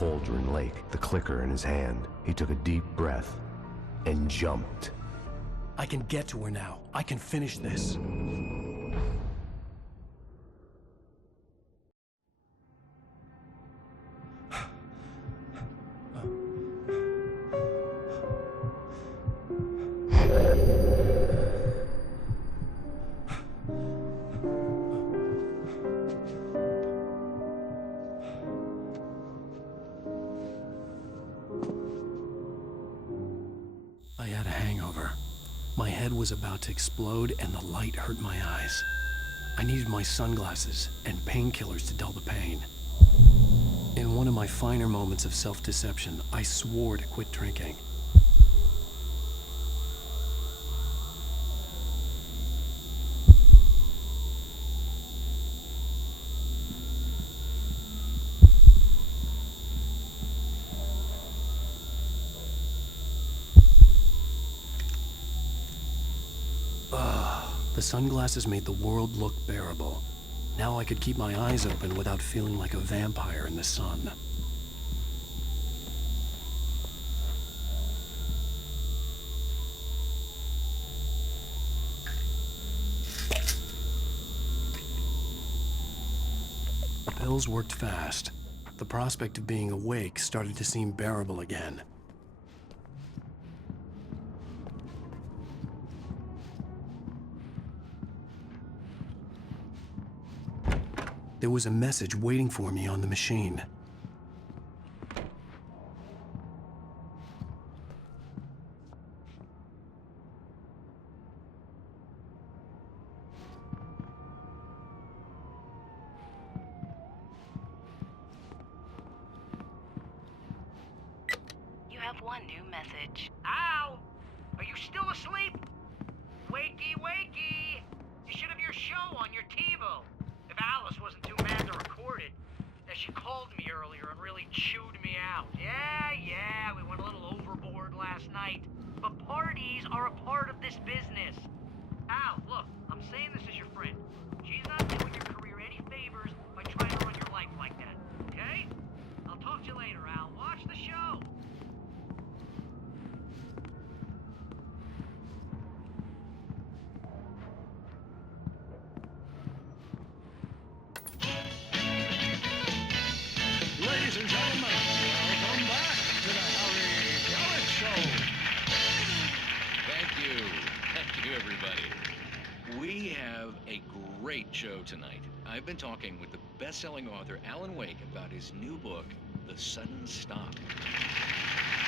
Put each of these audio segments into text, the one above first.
Cauldron Lake, the clicker in his hand. He took a deep breath and jumped. I can get to her now. I can finish this. I had a hangover. My head was about to explode and the light hurt my eyes. I needed my sunglasses and painkillers to dull the pain. In one of my finer moments of self-deception, I swore to quit drinking. The sunglasses made the world look bearable. Now I could keep my eyes open without feeling like a vampire in the sun. The pills worked fast. The prospect of being awake started to seem bearable again. There was a message waiting for me on the machine. You have one new message. Al! Are you still asleep? Wakey, wakey! You should have your show on your TiVo. If Alice wasn't too mad to record it, that she called me earlier and really chewed me out. Yeah, we went a little overboard last night. But parties are a part of this business. Al, look, I'm saying this as your friend. She's not doing your career any favors by trying to run your life like that, okay? I'll talk to you later, Al. Watch the show. Ladies and gentlemen, welcome back to the Harry Gallic Show. Thank you everybody. We have a great show tonight. I've been talking with the best-selling author Alan Wake about his new book, The Sudden Stop.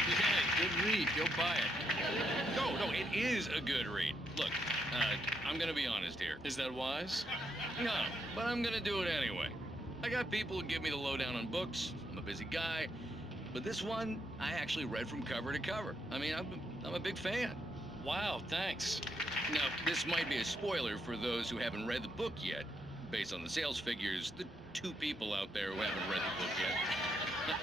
Yeah, good read. Go buy it. No, it is a good read. Look, I'm gonna be honest here. Is that wise? No, but I'm gonna do it anyway. I got people who give me the lowdown on books. I'm a busy guy. But this one, I actually read from cover to cover. I mean, I'm a big fan. Wow, thanks. Now, this might be a spoiler for those who haven't read the book yet. Based on the sales figures, the 2 people out there who haven't read the book yet.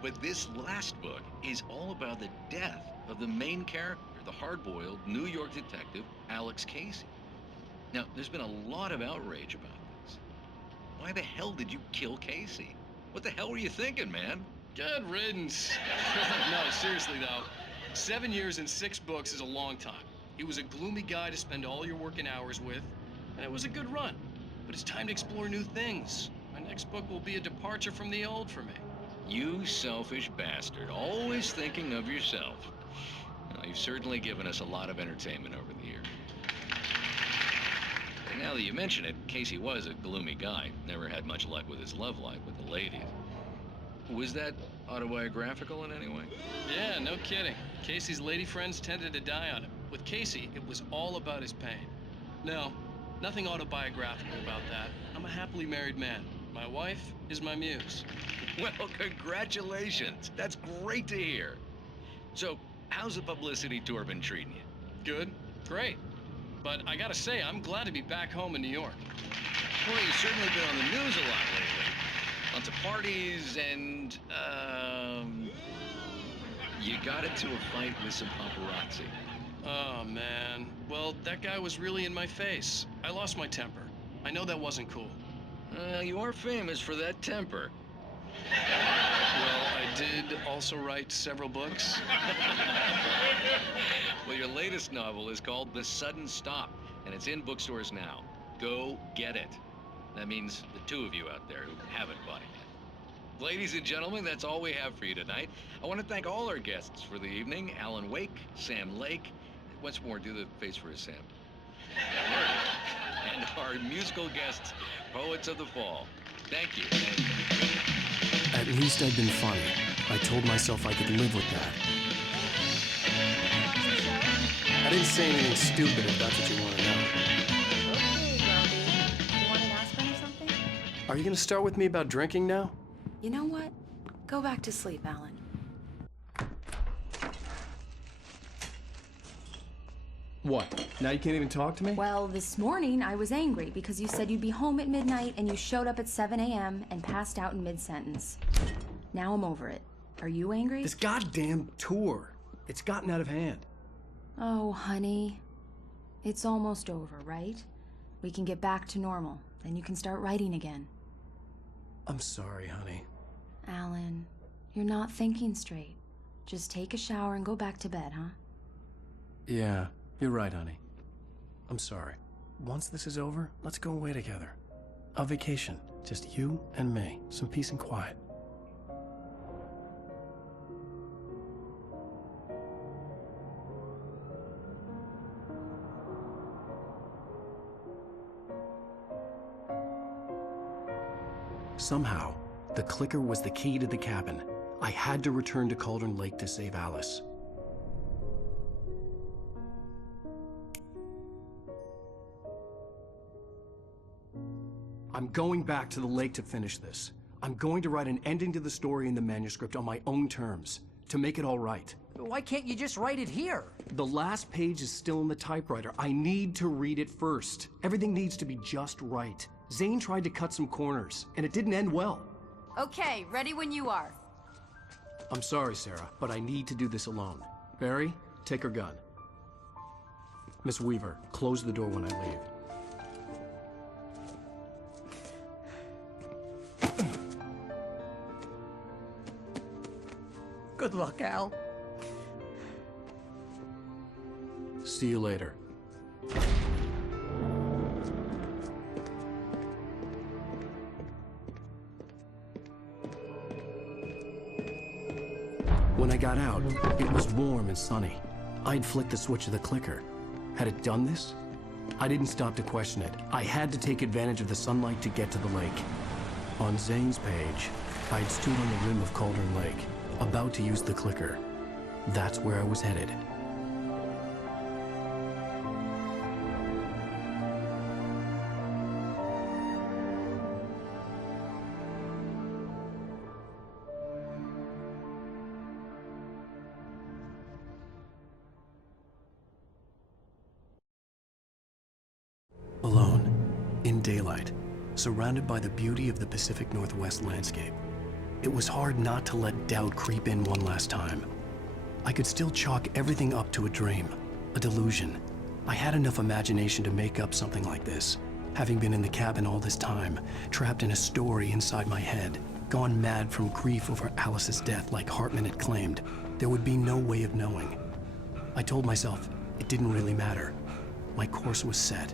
But this last book is all about the death of the main character, the hard-boiled New York detective, Alex Casey. Now, there's been a lot of outrage about this. Why the hell did you kill Casey? What the hell were you thinking, man? Good riddance. No, seriously though, 7 years and 6 books is a long time. He was a gloomy guy to spend all your working hours with, and it was a good run. But it's time to explore new things. My next book will be a departure from the old for me. You selfish bastard, always thinking of yourself. Well, you've certainly given us a lot of entertainment over the years. And now that you mention it, Casey was a gloomy guy. Never had much luck with his love life with the ladies. Was that autobiographical in any way? Yeah, no kidding. Casey's lady friends tended to die on him. With Casey, it was all about his pain. No, nothing autobiographical about that. I'm a happily married man. My wife is my muse. Well, congratulations. That's great to hear. So, how's the publicity tour been treating you? Good, great. But I gotta say, I'm glad to be back home in New York. Well, you've certainly been on the news a lot lately. Lots of parties and, you got into a fight with some paparazzi. Oh, man. Well, that guy was really in my face. I lost my temper. I know that wasn't cool. You are famous for that temper. Well, did also write several books. Well, your latest novel is called The Sudden Stop, and it's in bookstores now. Go get it. That means the two of you out there who haven't bought it yet. Ladies and gentlemen, that's all we have for you tonight. I want to thank all our guests for the evening. Alan Wake, Sam Lake. Once more, do the face for us, Sam. And our musical guests, Poets of the Fall. Thank you. At least I'd been funny. I told myself I could live with that. I didn't say anything stupid if that's what you want to know. Okay, Robbie. You want an aspirin or something? Are you gonna start with me about drinking now? You know what? Go back to sleep, Alan. What? Now you can't even talk to me? Well, this morning I was angry because you said you'd be home at midnight and you showed up at 7 a.m. and passed out in mid-sentence. Now I'm over it. Are you angry? This goddamn tour. It's gotten out of hand. Oh, honey. It's almost over, right? We can get back to normal. Then you can start writing again. I'm sorry, honey. Alan, you're not thinking straight. Just take a shower and go back to bed, huh? Yeah, you're right, honey. I'm sorry. Once this is over, let's go away together. A vacation. Just you and me. Some peace and quiet. Somehow, the clicker was the key to the cabin. I had to return to Cauldron Lake to save Alice. I'm going back to the lake to finish this. I'm going to write an ending to the story in the manuscript on my own terms, to make it all right. Why can't you just write it here? The last page is still in the typewriter. I need to read it first. Everything needs to be just right. Zane tried to cut some corners, and it didn't end well. Okay, ready when you are. I'm sorry, Sarah, but I need to do this alone. Barry, take her gun. Miss Weaver, close the door when I leave. Good luck, Al. See you later. When I got out, it was warm and sunny. I'd flicked the switch of the clicker. Had it done this? I didn't stop to question it. I had to take advantage of the sunlight to get to the lake. On Zane's page, I'd stood on the rim of Cauldron Lake, about to use the clicker. That's where I was headed. Alone, in daylight, surrounded by the beauty of the Pacific Northwest landscape. It was hard not to let doubt creep in one last time. I could still chalk everything up to a dream, a delusion. I had enough imagination to make up something like this, having been in the cabin all this time, trapped in a story inside my head, gone mad from grief over Alice's death like Hartman had claimed. There would be no way of knowing. I told myself it didn't really matter. My course was set.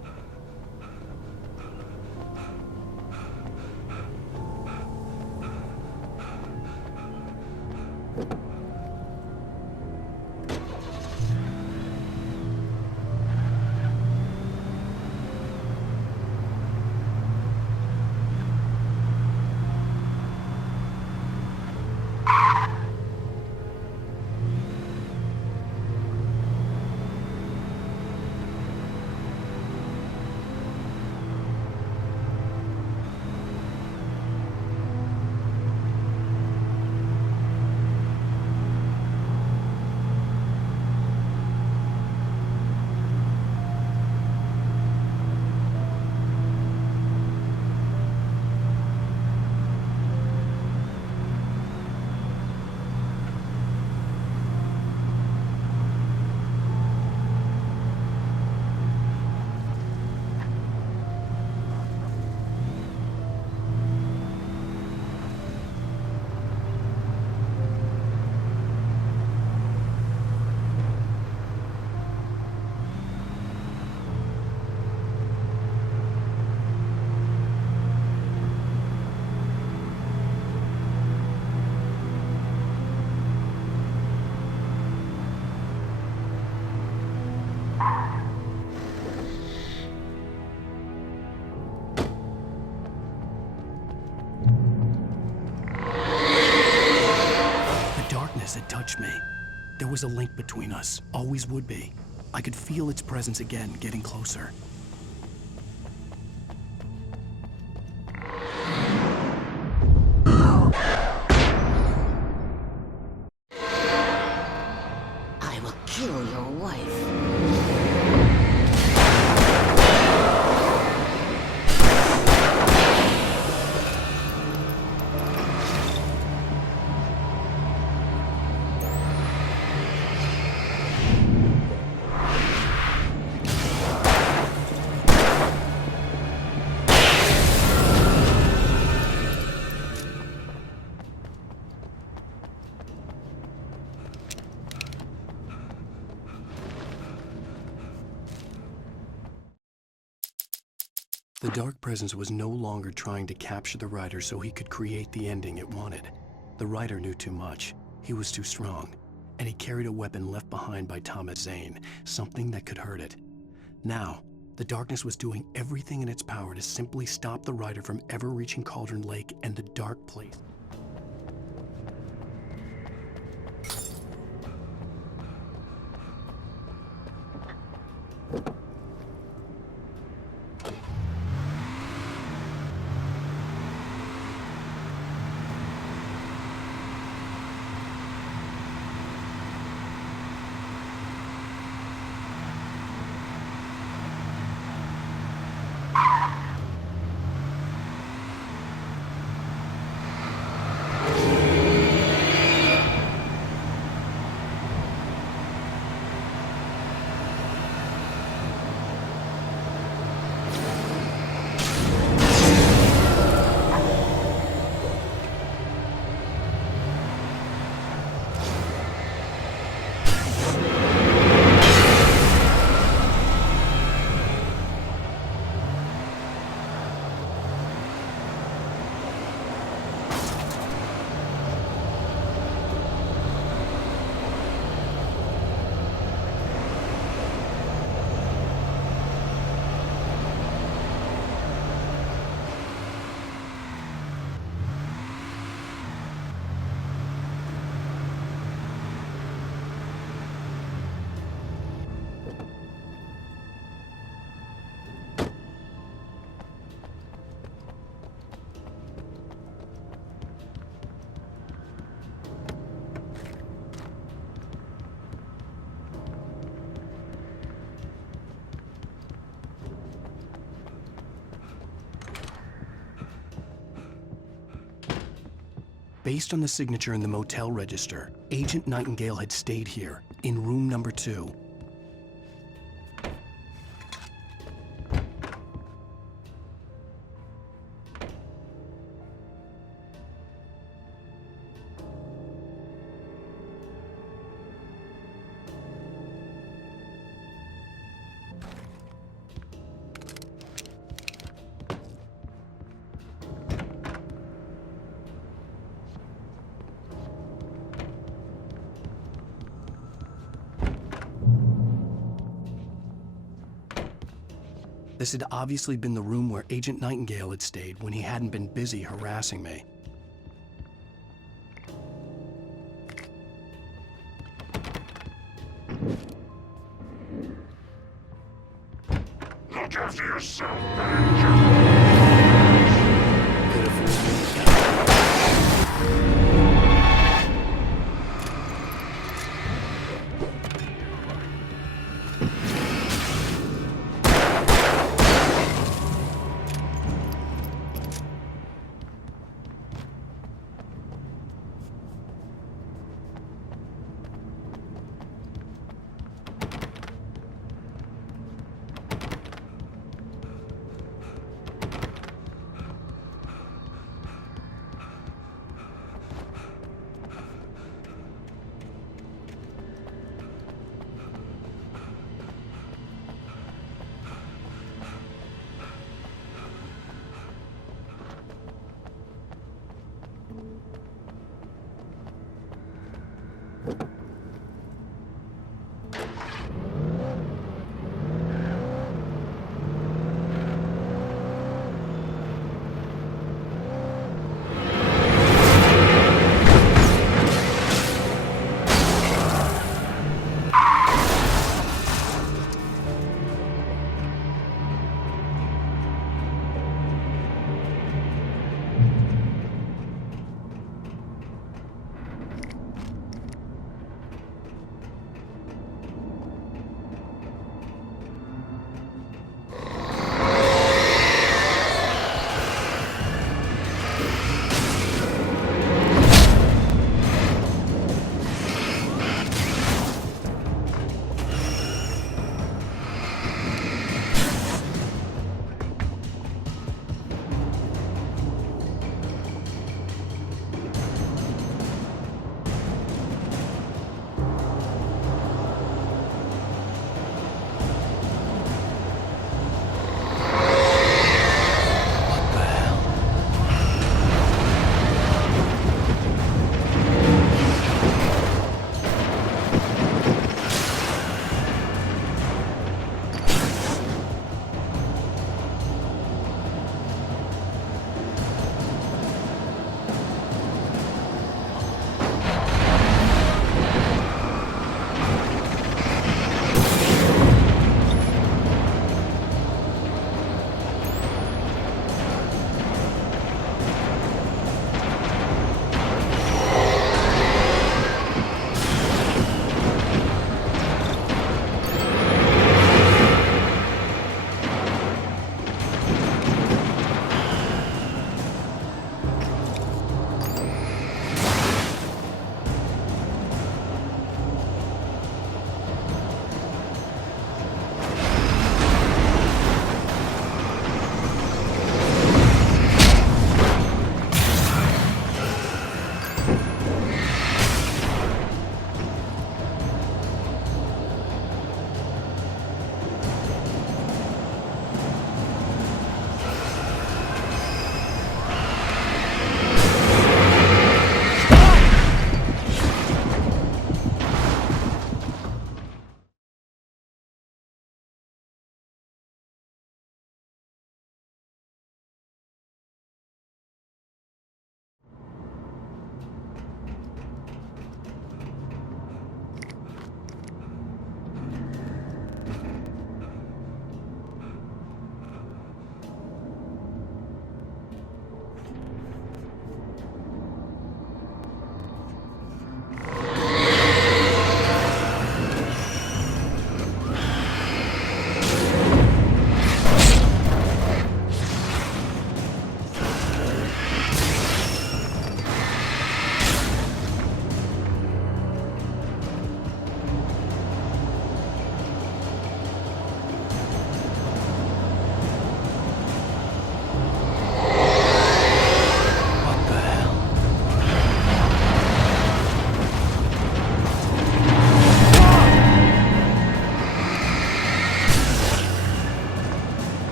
There was a link between us, always would be. I could feel its presence again, getting closer. I will kill your wife. The dark presence was no longer trying to capture the writer so he could create the ending it wanted. The writer knew too much. He was too strong. And he carried a weapon left behind by Thomas Zane, something that could hurt it. Now, the darkness was doing everything in its power to simply stop the writer from ever reaching Cauldron Lake and the dark place. Based on the signature in the motel register, Agent Nightingale had stayed here, in room number 2. This had obviously been the room where Agent Nightingale had stayed when he hadn't been busy harassing me. Look after yourself, man. Could have fooled me.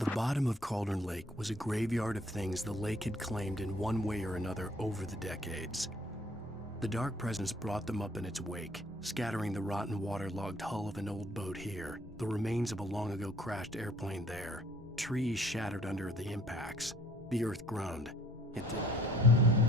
The bottom of Cauldron Lake was a graveyard of things the lake had claimed in one way or another over the decades. The dark presence brought them up in its wake, scattering the rotten waterlogged hull of an old boat here, the remains of a long-ago crashed airplane there, trees shattered under the impacts. The earth groaned. It did.